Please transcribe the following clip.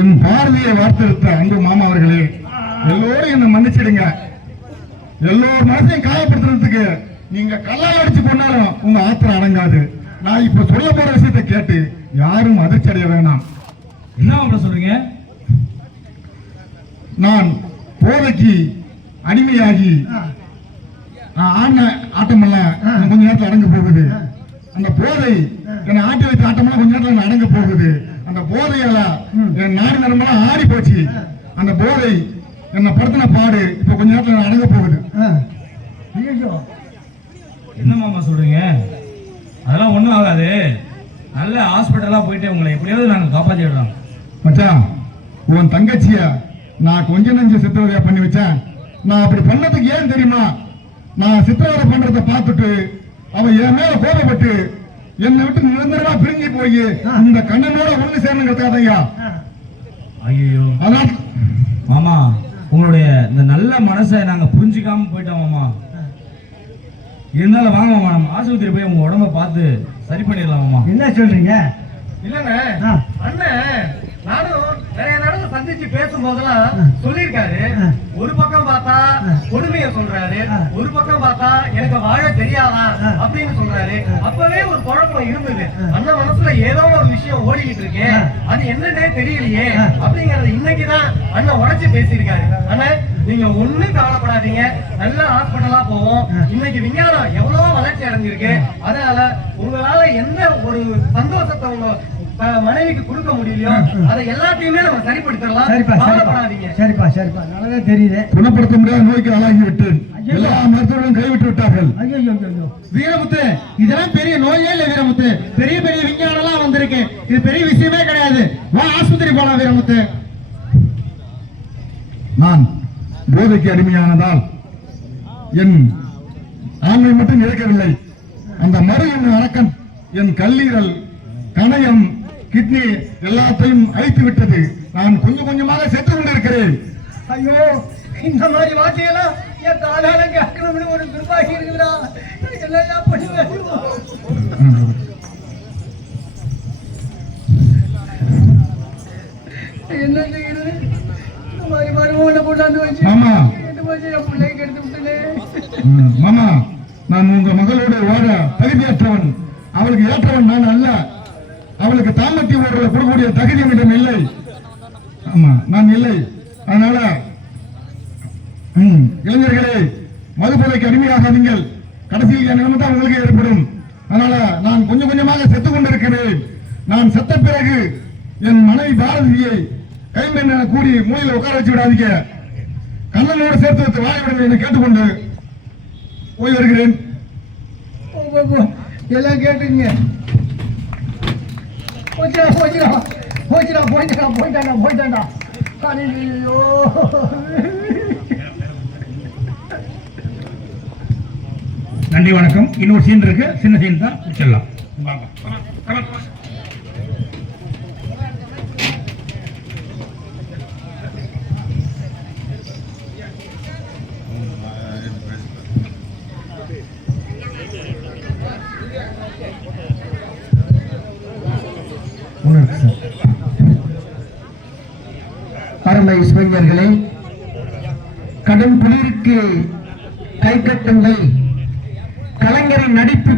என் பார்வையை வார்த்தெடுத்த அன்பு மாமா அவர்களே, எல்லோரும் என்ன மன்னிச்சிடுங்க. எல்லோரும் மனசையும் காயப்படுத்துறதுக்கு நீங்க கல்லால் அடிச்சு கொண்டாலும் உங்க ஆத்திரம் அடங்காது. நான் இப்ப சொல்ல போற விஷயத்தை கேட்டு யாரும் அதிர்ச்சி அடைய வேணாம். என்ன சொல்றீங்க? நான் போதைக்கு அடிமையாகி ஆடின ஆட்டமெல்லாம் கொஞ்ச நேரத்தில் அடங்க போகுது. அந்த போதை என்னை ஆட்டி வைத்த ஆட்டமெல்லாம் கொஞ்ச நேரத்தில் அடங்க போகுது. அந்த போதையால என் நாடு நரம்பெல்லாம் ஆடி போச்சு. அந்த போதை என்னை படுத்தின பாடு இப்ப கொஞ்ச நேரத்தில் அடங்க போகுது. என்ன மாமா சொல்றீங்க? அதெல்லாம் ஒண்ணும் ஆகாது. நல்ல ஹாஸ்பிட்டலா போயிட்டு உங்களை எப்படியாவது நாங்க காப்பாற்றி விடலாம். மச்சான், உன் தங்கச்சிய நான் கொஞ்ச நஞ்சு சித்திரவதையா பண்ணி வச்சேன். நான் அப்படி பண்ணதுக்கு ஏன் தெரியுமா? நான் சித்திரவதை பண்றதை பார்த்துட்டு அவன் என் மேல கோபப்பட்டு என்னை விட்டு நிரந்தரமா பிரிஞ்சு போய் இந்த கண்ணனோட ஒண்ணு சேரணுங்கிறதுக்காதையா. ஐயோ மாமா, உங்களுடைய இந்த நல்ல மனசை நாங்க புரிஞ்சுக்காம போயிட்டோம் மாமா. இருந்தாலும் வாங்க மாமா, நம்ம ஆஸ்பத்திரி போய் உங்க உடம்ப பார்த்து சரி பண்ணிடலாம் மாமா. என்ன சொல்றீங்க? இல்லங்க அண்ணன், நானும் நிறைய தடவை சந்திச்சு பேசும் போதெல்லாம் சொல்லியிருக்காரு. ஒரு பக்கம் பார்த்தா கொடுமைய சொல்றாரு, ஒரு பக்கம் பார்த்தா எனக்கு வாழ தெரியாதா அப்படின்னு சொல்றாரு. அப்பவே ஒரு குழப்பம் இருந்தது. அண்ணன் மனசுல ஏதோ ஒரு விஷயம் ஓடிக்கிட்டு இருக்கு, அது என்னன்னே தெரியலையே அப்படிங்கறத இன்னைக்குதான் அண்ணன் உடைச்சு பேசியிருக்காரு. அண்ணன், நீங்க ஒண்ணு கவலைப்படாதீங்க, நல்ல ஹாஸ்பிட்டலா போவோம். இன்னைக்கு விஞ்ஞானம் எவ்வளவு வளர்ச்சி அடைஞ்சிருக்கு. அதனால உங்களால எந்த ஒரு சந்தோஷத்தை உங்க மனைவிக்கு கொடுக்க முடியலையோ அதை எல்லாத்தையுமே நம்ம சரிப்படுத்தலாம். சரிப்பா சரிப்பா, நல்லதே தெரியுது. குணப்படுத்த முடியாத நோய்க்கு ஆளாகி விட்டு எல்லா மருத்துவர்களும் கைவிட்டு விட்டார்கள். வீரமுத்து, இதெல்லாம் பெரிய நோயே இல்ல வீரமுத்து. பெரிய பெரிய விஞ்ஞானம் எல்லாம் வந்திருக்கு. இது பெரிய விஷயமே கிடையாது. வா ஆஸ்பத்திரி போலாம் வீரமுத்து. நான் போதைக்கு அடிமையானதால் என் ஆண்மை மட்டும் இழக்கவில்லை. அந்த மறு என் அரக்கன் என் கல்லீரல், கணையம், கிட்னி எல்லாத்தையும் அழித்து விட்டது. நான் கொஞ்சம் கொஞ்சமாக செத்து கொண்டிருக்கிறேன். ஐயோ, இந்த மாதிரி வார்த்தையெல்லாம் என் தாளால கேட்கணும்னு ஒரு துர்பாகி இருக்குதா? எல்லாம் பண்ணுவேன். என்ன செய்யறது? இந்த மாதிரி மருமகனை கொண்டாந்து வச்சு மாமா, என் பிள்ளைக்கு எடுத்து விட்டுனேன். மாமா, நான் உங்க மகளோடு வாழ தகுதியற்றவன். அவளுக்கு ஏற்றவன் நான் அல்ல. அவளுக்கு தாமத்தி ஊர்ல கொடுக்கக்கூடிய தகுதி என்னிடம் இல்லை. ஆமா, நான் இல்லை. அதனால இளைஞர்களே, மதுபோதைக்கு அடிமையாகாதீங்கள். கடைசியில் என் நிலைமை தான் உங்களுக்கு ஏற்படும். அதனால நான் கொஞ்சம் கொஞ்சமாக செத்து கொண்டிருக்கிறேன். நான் செத்த பிறகு என் மனைவி பாரதியை கைமென் கூடி மூலையில் உட்கார வச்சு விடாதீங்க. கண்ணனோடு சேர்த்து வைத்து வாழ விடுங்கள் என்று கேட்டுக்கொண்டு போய் வருகிறேன். எல்லாம் கேட்டுங்க. போயிட்டாண்டா. ஐயோ, நன்றி, வணக்கம். இன்னொரு சீன் இருக்கு, சின்ன சீன் தான், செல்லாம். அருமை இஸ்பெஞ்சர்களே, கடும் குளிருக்கு கை கட்டுங்கள். கலைஞரின் நடிப்பு